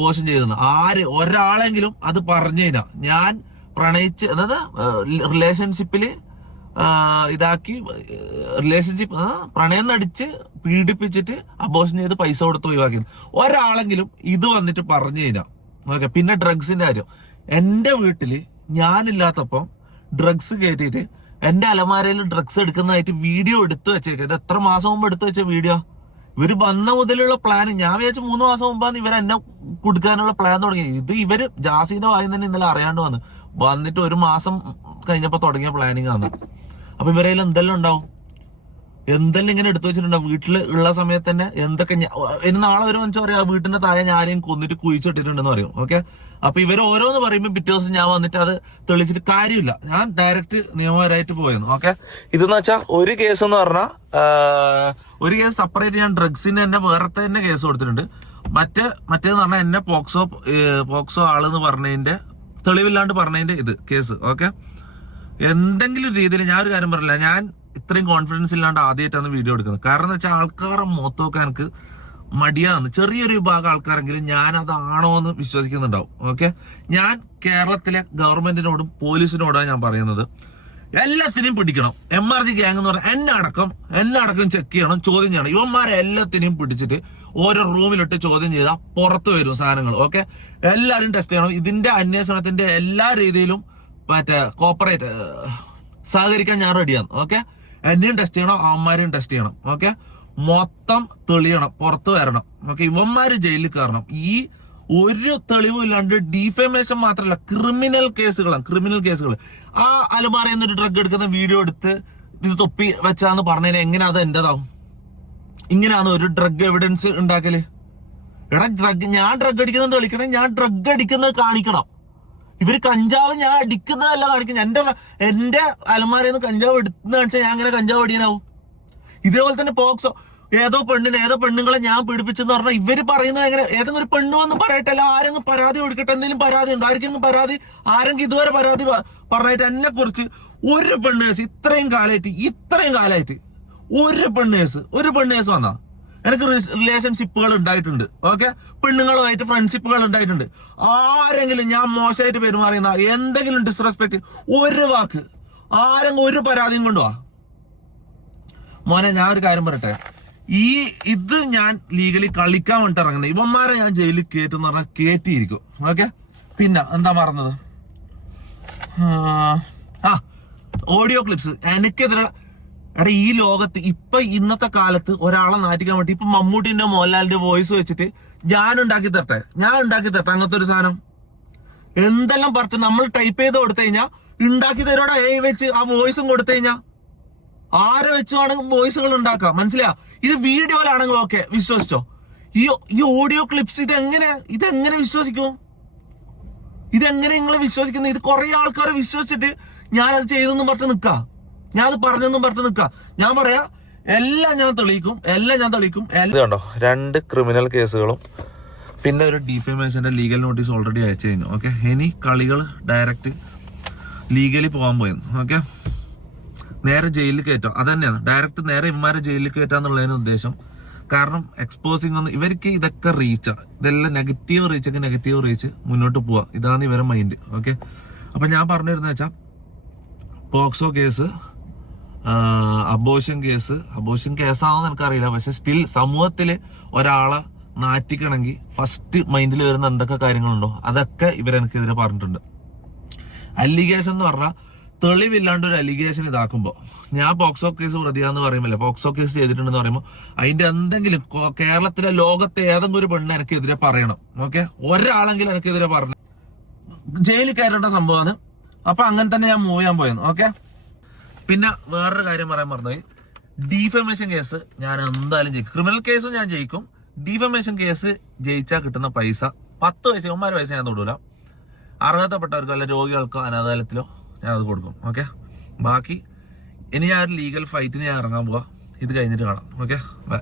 Abortion ചെയ്തെന്ന് ഒരാളെങ്കിലും അത് പറഞ്ഞു കഴിഞ്ഞാൽ ഞാൻ പ്രണയിച്ച് അതായത് റിലേഷൻഷിപ്പില് പ്രണയം നടിച്ച് പീഡിപ്പിച്ചിട്ട് അബോർഷൻ ചെയ്ത് പൈസ കൊടുത്ത് ഒഴിവാക്കി ഒരാളെങ്കിലും ഇത് വന്നിട്ട് പറഞ്ഞു കഴിഞ്ഞാൽ ഓക്കെ. പിന്നെ ഡ്രഗ്സിന്റെ കാര്യം, എന്റെ വീട്ടില് ഞാനില്ലാത്തപ്പം ഡ്രഗ്സ് കയറ്റിയിട്ട് എന്റെ അലമാരയിൽ ഡ്രഗ്സ് എടുക്കുന്നതായിട്ട് വീഡിയോ എടുത്തു വെച്ചേക്കാം. ഇത് എത്ര മാസം മുമ്പ് എടുത്തു വെച്ച വീഡിയോ? ഇവര് വന്ന മുതലുള്ള പ്ലാൻ ഞാൻ വിചാരിച്ചു 3 മാസം മുമ്പാണ് ഇവരെന്നെ കൊടുക്കാനുള്ള പ്ലാൻ തുടങ്ങി. ഇത് ഇവര് ജാസിന്റെ വായി തന്നെ ഇന്നലെ അറിയാണ്ട് വന്നിട്ട് 1 മാസം കഴിഞ്ഞപ്പോ തുടങ്ങിയ പ്ലാനിങ് ആണ്. അപ്പൊ ഇവരെ എന്തെല്ലാം ഉണ്ടാവും, എന്തെല്ലാം ഇങ്ങനെ എടുത്തു വെച്ചിട്ടുണ്ടാവും വീട്ടിൽ ഉള്ള സമയത്ത് തന്നെ. എന്തൊക്കെ ഇനി നാളെ ഒരു മനുഷ്യ പറയാം വീട്ടിന്റെ താഴെ ഞാനെയും കൊന്നിട്ട് കുഴിച്ചിട്ടിട്ടുണ്ടെന്ന് പറയും. ഓക്കെ. അപ്പൊ ഇവര് ഓരോന്ന് പറയുമ്പോൾ പിറ്റേ ദിവസം ഞാൻ വന്നിട്ട് അത് തെളിച്ചിട്ട് കാര്യമില്ല. ഞാൻ ഡയറക്റ്റ് നിയമപരമായിട്ട് പോയെന്ന്. ഓക്കെ. ഇതെന്ന് വെച്ചാൽ ഒരു കേസ് എന്ന് പറഞ്ഞാൽ ഒരു കേസ് സെപ്പറേറ്റ് ഞാൻ ഡ്രഗ്സിന് തന്നെ വേറെ തന്നെ കേസ് കൊടുത്തിട്ടുണ്ട്. മറ്റേന്ന് പറഞ്ഞാൽ എന്നെ പോക്സോ ആളെന്ന് പറഞ്ഞതിന്റെ തെളിവില്ലാണ്ട് പറഞ്ഞതിന്റെ ഇത് കേസ്. ഓക്കെ. എന്തെങ്കിലും രീതിയിൽ ഞാൻ ഒരു കാര്യം പറഞ്ഞില്ല, ഞാൻ ഇത്രയും കോൺഫിഡൻസ് ഇല്ലാണ്ട് ആദ്യമായിട്ടാണ് വീഡിയോ എടുക്കുന്നത്. കാരണം എന്ന് വെച്ചാൽ ആൾക്കാരെ മുഖത്ത് നോക്കാൻ എനിക്ക് മടിയാന്ന്. ചെറിയൊരു വിഭാഗം ആൾക്കാരെങ്കിലും ഞാൻ അതാണോ എന്ന് വിശ്വസിക്കുന്നുണ്ടാവും. ഓക്കെ. ഞാൻ കേരളത്തിലെ ഗവൺമെന്റിനോടും പോലീസിനോടാണ് ഞാൻ പറയുന്നത്, എല്ലാത്തിനെയും പിടിക്കണം. MRG ഗ്യാങ് എന്ന് പറഞ്ഞാൽ എന്നെ അടക്കം ചെക്ക് ചെയ്യണം, ചോദ്യം ചെയ്യണം. ഇവന്മാരെ എല്ലാത്തിനെയും പിടിച്ചിട്ട് ഓരോ റൂമിലിട്ട് ചോദ്യം ചെയ്താൽ പുറത്തു വരും സാധനങ്ങൾ. ഓക്കെ. എല്ലാവരും ടെസ്റ്റ് ചെയ്യണം. ഇതിന്റെ അന്വേഷണത്തിന്റെ എല്ലാ രീതിയിലും കോപ്പറേറ്റ് സഹകരിക്കാൻ ഞാൻ റെഡിയാണ്. ഓക്കെ. എന്നെയും ടെസ്റ്റ് ചെയ്യണം, അവന്മാരെയും ടെസ്റ്റ് ചെയ്യണം. ഓക്കെ. മൊത്തം തെളിയണം, പുറത്തു വരണം. ഓക്കെ. ഇവന്മാര് ജയിലിൽ കയറണം. ഈ ഒരു തെളിവും ഇല്ലാണ്ട് ഡിഫേമേഷൻ മാത്രമല്ല ക്രിമിനൽ കേസുകൾ. ആ അലമാരയിൽ നിന്ന് ഡ്രഗ് എടുക്കുന്ന വീഡിയോ എടുത്ത് ഇത് തൊപ്പി വെച്ചാന്ന് പറഞ്ഞതിന് എങ്ങനെ അത് എന്റേതാവും? ഇങ്ങനെയാണ് ഒരു ഡ്രഗ് എവിഡൻസ് ഉണ്ടാക്കല്. ഞാൻ ഡ്രഗ് അടിക്കുന്നത് കളിക്കണം, ഞാൻ ഡ്രഗ് അടിക്കുന്നത് കാണിക്കണം. ഇവര് കഞ്ചാവ് ഞാൻ അടിക്കുന്നതല്ല കാണിക്കുന്നത്. എന്റെ അലമാരയിൽ നിന്ന് കഞ്ചാവ് എടുത്ത് കാണിച്ചാൽ ഞാൻ അങ്ങനെ കഞ്ചാവ് അടിയാനാവും. ഇതേപോലെ തന്നെ പോക്സോ ഏതോ പെണ്ണുങ്ങളെ ഞാൻ പീഡിപ്പിച്ചെന്ന് പറഞ്ഞാൽ ഇവര് പറയുന്നത് എങ്ങനെ? ഏതെങ്കിലും ഒരു പെണ്ണ് വന്ന് പറയട്ടെ, അല്ല ആരെങ്കിലും പരാതി കൊടുക്കട്ടെ. എന്തെങ്കിലും പരാതി ഉണ്ടോ? ആരെങ്കിലും ഇതുവരെ പരാതി പറഞ്ഞിട്ട് എന്നെ കുറിച്ച് ഒരു പെണ്ണ് കേസ് ഇത്രയും കാലമായിട്ട് ഒരു പെണ്ണ് കേസ് വന്നാ? എനിക്ക് റിലേഷൻഷിപ്പുകൾ ഉണ്ടായിട്ടുണ്ട്. ഓക്കെ. പെണ്ണുങ്ങളുമായിട്ട് ഫ്രണ്ട്ഷിപ്പുകൾ ഉണ്ടായിട്ടുണ്ട്. ആരെങ്കിലും ഞാൻ മോശമായിട്ട് പെരുമാറിയുന്ന എന്തെങ്കിലും ഡിസ്റെസ്പെക്ട് ഒരു വാക്ക് ആരെങ്കിലും ഒരു പരാതിയും കൊണ്ടുവാ മോനെ. ഞാൻ ഒരു കാര്യം പറയട്ടെ, ഇത് ഞാൻ ലീഗലി കളിക്കാൻ വേണ്ടിട്ട് ഇറങ്ങുന്നത്. ഇവന്മാരെ ഞാൻ ജയിലിൽ കയറ്റെന്ന് പറഞ്ഞാൽ കയറ്റിയിരിക്കും. ഓക്കെ. പിന്നെ എന്താ പറഞ്ഞത്? ഓഡിയോ ക്ലിപ്സ് എനിക്കെതിരെ. ഈ ലോകത്ത് ഇന്നത്തെ കാലത്ത് ഒരാളെ നാറ്റിക്കാൻ വേണ്ടി മമ്മൂട്ടിന്റെ മോഹൻലാലിന്റെ വോയിസ് വെച്ചിട്ട് ഞാൻ ഉണ്ടാക്കി തരട്ടെ അങ്ങനത്തെ ഒരു സാധനം എന്തെല്ലാം പറഞ്ഞിട്ട് നമ്മൾ ടൈപ്പ് ചെയ്ത് കൊടുത്തു കഴിഞ്ഞാൽ ഉണ്ടാക്കി തരോടെ വെച്ച് ആ വോയിസും കൊടുത്തു കഴിഞ്ഞാൽ ആരെ വെച്ചുവാണെങ്കിൽ വോയിസുകൾ ഉണ്ടാക്കാം. മനസ്സിലാ? ഇത് വീഡിയോയിലാണെങ്കിൽ ഓക്കെ വിശ്വസിച്ചോ. ഈ ഓഡിയോ ക്ലിപ്സ് ഇതെങ്ങനെ വിശ്വസിക്കും? ഇതെങ്ങനെ നിങ്ങൾ വിശ്വസിക്കുന്നത്? ഇത് കുറെ ആൾക്കാർ വിശ്വസിച്ചിട്ട് ഞാനത് ചെയ്തെന്നും പറഞ്ഞിട്ട് നിൽക്കാം, ഞാനത് പറഞ്ഞെന്നും പറഞ്ഞിട്ട് നിൽക്കാം. ഞാൻ പറയാ എല്ലാം ഞാൻ തെളിയിക്കും. ഇതുണ്ടോ 2 ക്രിമിനൽ കേസുകളും പിന്നെ ഒരു ഡിഫേമേഷന്റെ ലീഗൽ നോട്ടീസ് ഓൾറെഡി അയച്ചു കഴിഞ്ഞു. ഓക്കെ. ഇനി കളികൾ ഡയറക്റ്റ് ലീഗലി പോകാൻ പോയെന്ന്. ഓക്കെ. നേരെ ജയിലിൽ കയറ്റാം. അതന്നെയാണ് ഡയറക്റ്റ് നേരെ ഇവന്മാരെ ജയിലിൽ കയറ്റാന്നുള്ളതിന് ഉദ്ദേശം. കാരണം എക്സ്പോസിങ് ഒന്നും ഇവർക്ക് ഇതൊക്കെ റീച്ചാണ്. ഇതെല്ലാം നെഗറ്റീവ് റീച്ച് മുന്നോട്ട് പോവാ. ഇതാണ് ഇവരെ മൈൻഡ്. ഓക്കെ. അപ്പൊ ഞാൻ പറഞ്ഞിരുന്ന വെച്ചാൽ പോക്സോ കേസ്, അബോർഷൻ കേസാണെന്ന് എനിക്കറിയില്ല. പക്ഷെ സ്റ്റിൽ സമൂഹത്തില് ഒരാളെ നാറ്റിക്കണമെങ്കിൽ ഫസ്റ്റ് മൈൻഡിൽ വരുന്ന എന്തൊക്കെ കാര്യങ്ങളുണ്ടോ അതൊക്കെ ഇവരെനിക്കെതിരെ പറഞ്ഞിട്ടുണ്ട്. അലിഗേഷൻ എന്ന് പറഞ്ഞാൽ തെളിവില്ലാണ്ട് ഒരു അലിഗേഷൻ ഇതാക്കുമ്പോ ഞാൻ പോക്സോ കേസ് പ്രതിയാന്ന് പറയുമല്ലേ, പോക്സോ കേസ് ചെയ്തിട്ടുണ്ടെന്ന് പറയുമ്പോൾ അതിന്റെ എന്തെങ്കിലും കേരളത്തിലെ ലോകത്തെ ഏതെങ്കിലും ഒരു പെണ്ണ് എനിക്കെതിരെ പറയണം. ഓക്കെ. ഒരാളെങ്കിലും എനിക്കെതിരെ പറഞ്ഞു ജയിലിൽ കയറേണ്ട സംഭവമാണ്. അപ്പൊ അങ്ങനെ തന്നെ ഞാൻ മൂവ് ചെയ്യാൻ പോയെന്ന്. ഓക്കെ. പിന്നെ വേറൊരു കാര്യം പറയാൻ പറഞ്ഞത്, ഡിഫമേഷൻ കേസ് ഞാൻ എന്തായാലും ജയിക്കും. ക്രിമിനൽ കേസും ഞാൻ ജയിക്കും. ഡിഫമേഷൻ കേസ് ജയിച്ചാൽ കിട്ടുന്ന പൈസ 10 വയസ്സ് 9 വയസ്സ് ഞാൻ തൊടൂല. അർഹതപ്പെട്ടവർക്കോ അല്ല രോഗികൾക്കോ അനാഥാലയത്തിലോ ഞാൻ അത് കൊടുക്കും. ഓക്കെ. ബാക്കി ഇനി ഞാൻ ഒരു ലീഗൽ ഫൈറ്റിന് ഞാൻ ഇറങ്ങാൻ പോവാ. ഇത് കഴിഞ്ഞിട്ട് കാണാം. ഓക്കെ. ബൈ.